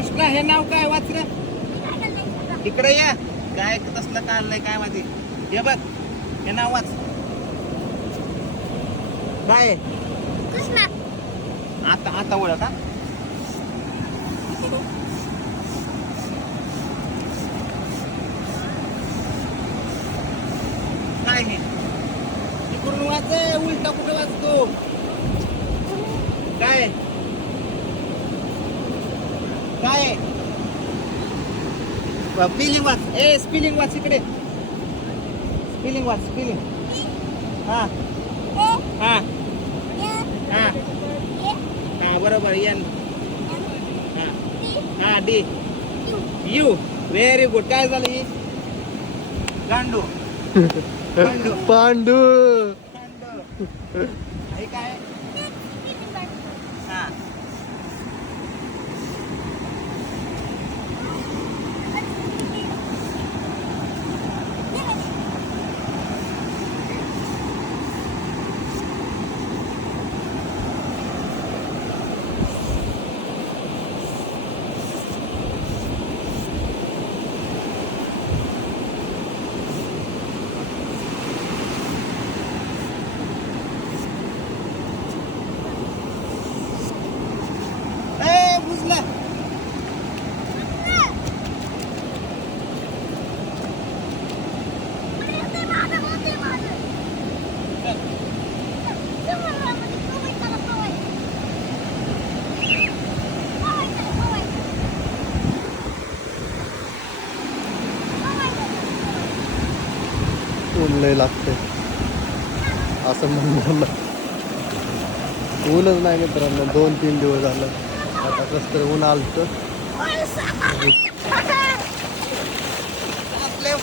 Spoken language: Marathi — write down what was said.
कृष्णा हे नाव काय वाच रे इकडे या. काय तसलं काढलंय काय माहिती. हे बघ हे नाव वाच. काय? कृष्णा. आता आता ओळख. हा काय हे? इकडून वाच उलटा काय? स्पिलिंग वाच. ए स्पिलिंग वाच इकडे. स्पिलिंग वाच स्पिलिंग हा. हा. हा. हा बरोबर एन हा. हा डी यू व्हेरी गुड काय झालं ही? गांडू. पांडू. हे काय हा ए बुजलं ऊन लय लागते असं म्हणलं ऊनच नाही मित्रांनो दोन तीन दिवस झालं. आता कसं तर ऊन आलतं. आपले